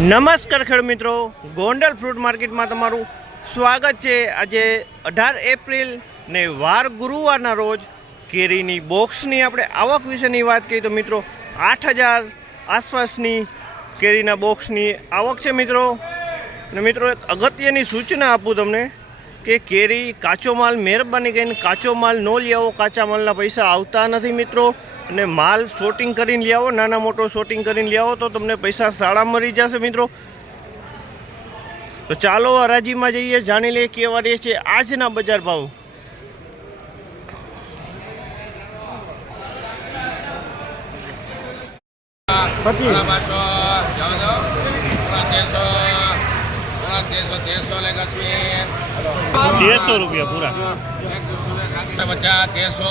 નમસ્કાર ખેડૂત મિત્રો. ગોંડલ ફ્રૂટ માર્કેટમાં તમારું સ્વાગત છે. આજે અઢાર એપ્રિલ ને વાર ગુરુવારના રોજ કેરીની બોક્સની આપણે આવક વિશેની વાત કરીએ તો મિત્રો આઠ હજાર આસપાસની કેરીના બોક્સની આવક છે મિત્રો. અને મિત્રો એક અગત્યની સૂચના આપું તમને કે કેરી કાચો માલ મહેરબાની કરીને કાચો માલ ન લઈ આવો કાચા માલના પૈસા આવતા નથી મિત્રો. અને માલ શોટિંગ કરીને લઈ આવો નાના મોટો શોટિંગ કરીને લઈ આવો તો તમને પૈસા સારા મળી જશે મિત્રો. તો ચાલો હરાજીમાં જઈએ જાણી લઈએ કેવા રહે છે આજના બજાર ભાવ. તેરસો રૂપિયા પૂરા. પચાસ તેરસો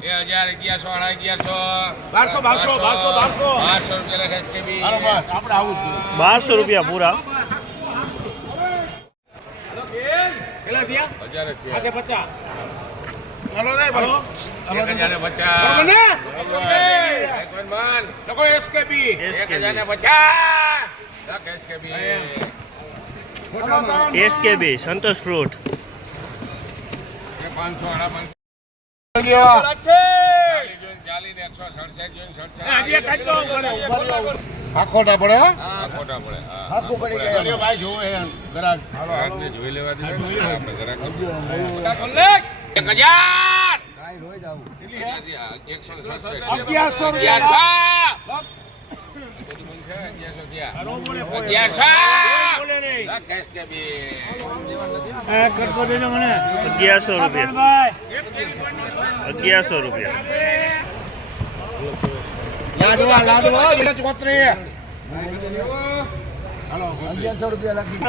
બે હજાર અગિયારસો સાડા અગિયારસો બારસો, બારસો, બારસો, બારસો. બારસો રૂપિયા લખે છે કે બી. બારસો રૂપિયા પૂરા કેટલા થયા હજાર જ છે. આજે પચાસ ચાલો રે ભલો એક હજાર ને પચાસ. બરોબર ને? બરોબર. એક વાર માન. લોકો એસકેબી એક હજાર ને પચાસ. લખ SKB. એસકેબી સંતોષ ફ્રૂટ એ પાંચસો, સાડા પાંચસો. છે ચાલી જોઈને ચાલી ને એકસો સડસઠ જોઈને સડસઠ. આજે કાઢ દો મને ઊભા રહો આ ખોટા પડે હા? આ પડે ગયા ભાઈ જોવે જોઈ લેવા દે આપણે છે, અગિયારસો રૂપિયા. અગિયારસો રૂપિયા. લાદવા લાદવા એટલે ચોત્રી અગિયારસો રૂપિયા લખી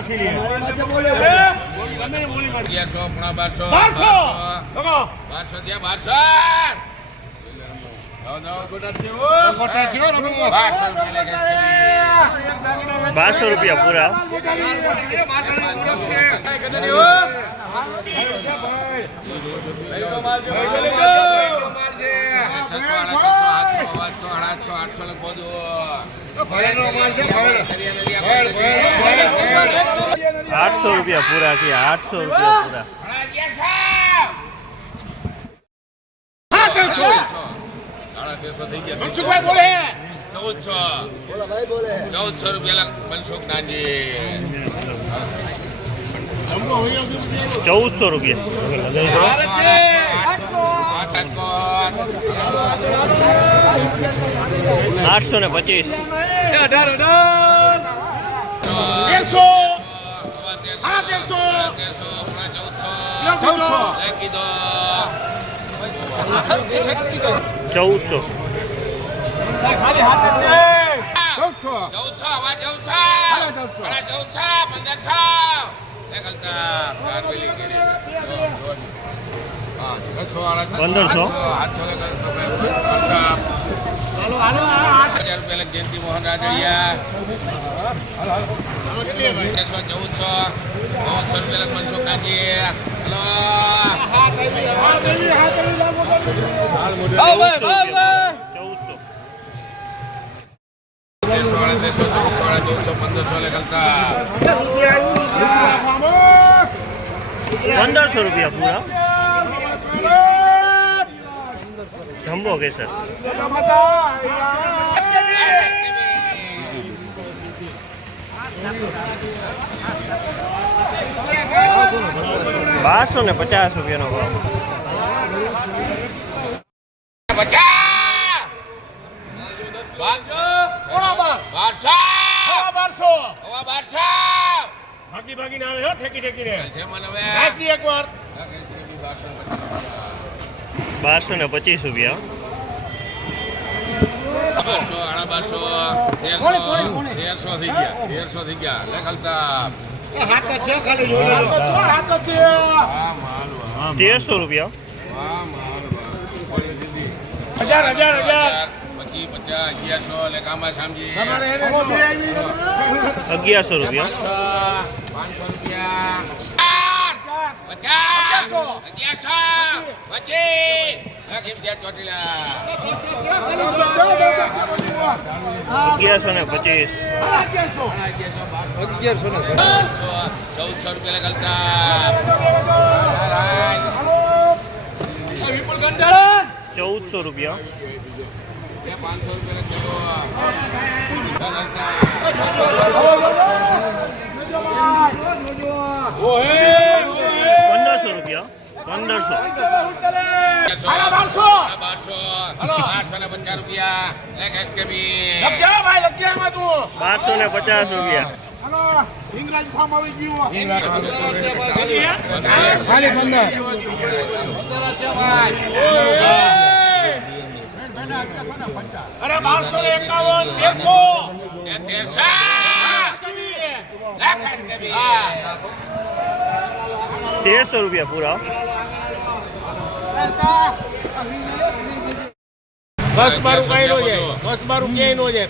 બારસો, બારસો ત્યાં બારસો. બારસો. રૂપિયા પૂરા. આઠસો રૂપિયા પૂરા થયા આઠસો રૂપિયા પૂરા સાડા બોલો થઈ ગયા. ચૌદસો. ચૌદસો રૂપિયા મનસુખ નાનજી. ચૌદસો રૂપિયા. આઠસો ને પચીસ સવા તેરસો. તેરસો. પોણા ચૌદસો. પંદરસો. હજાર રૂપિયા લખ જયંતિ મોહન રાજડિયા તેરસો ચૌદસો. ચૌદસો રૂપિયા લખ મનસુખ નાજી હલો. પંદરસો રૂપિયા પૂરા. જમ્બો કેસર. બારસો ને પચાસ રૂપિયાનો ભાવ. પચાસ બારસો! બારસો? હવા બારસો! ભાગી ભાગીને આવે હો ઠેકી ઠેકીને. છે મને હવે. એકવાર. બારસો ને પચીસ રૂપિયા. બારસો આડા બારસો તેરસો તેરસો થઈ ગયા તેરસો થઈ ગયા. લે ખાલતા હાથ જ હજાર, હજાર, હજાર. પછી પચાસ અગિયારસો સમજી. આવી છે? અગિયારસો રૂપિયા. પાંચસો રૂપિયા. પચાસ અગિયારસો. પચીસ કેમ છે ચોટીલા. અગિયારસો ને પચીસ. ચૌદસો ચૌદસો રૂપિયા લગાડતા. ચૌદસો રૂપિયા. પંદરસો રૂપિયા. પંદરસો. બારસો ને પચાસ રૂપિયા. પચાસ હિંગરાજ ફાર્મ આવી ગયું. ખાલી પંદર. અરે બારસો ને એકાવન તેરસો. તેરસો. રૂપિયા પૂરા બસ મારું કઈ નો જાય. બસ મારું ક્યાંય નો જાય.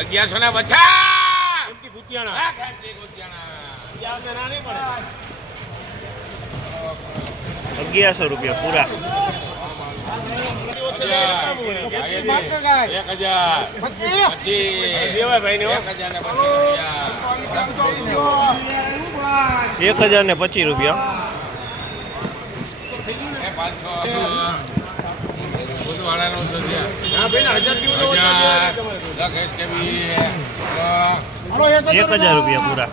અગિયારસો ના ઘરાક ગુતિયાણા અગિયારસો રૂપિયા પૂરા. એક હજાર. એક હજાર. ને પચીસ રૂપિયા. હજાર એક હજાર રૂપિયા. પૂરા.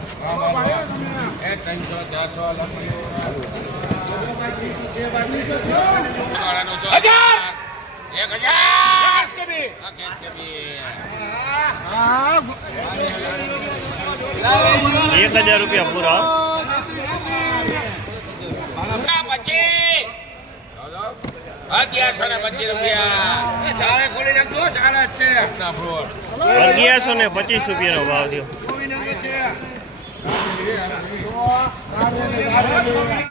એક હજાર! એક હજાર! કદી લખ એસકેબી એક હજાર રૂપિયા પૂરા. અગિયારસો ને પચીસ રૂપિયા. ચાલે ખોલી નાખજો ચાલે જ છે. અગિયારસો ને પચીસ રૂપિયાનો ભાવ થયો. છે.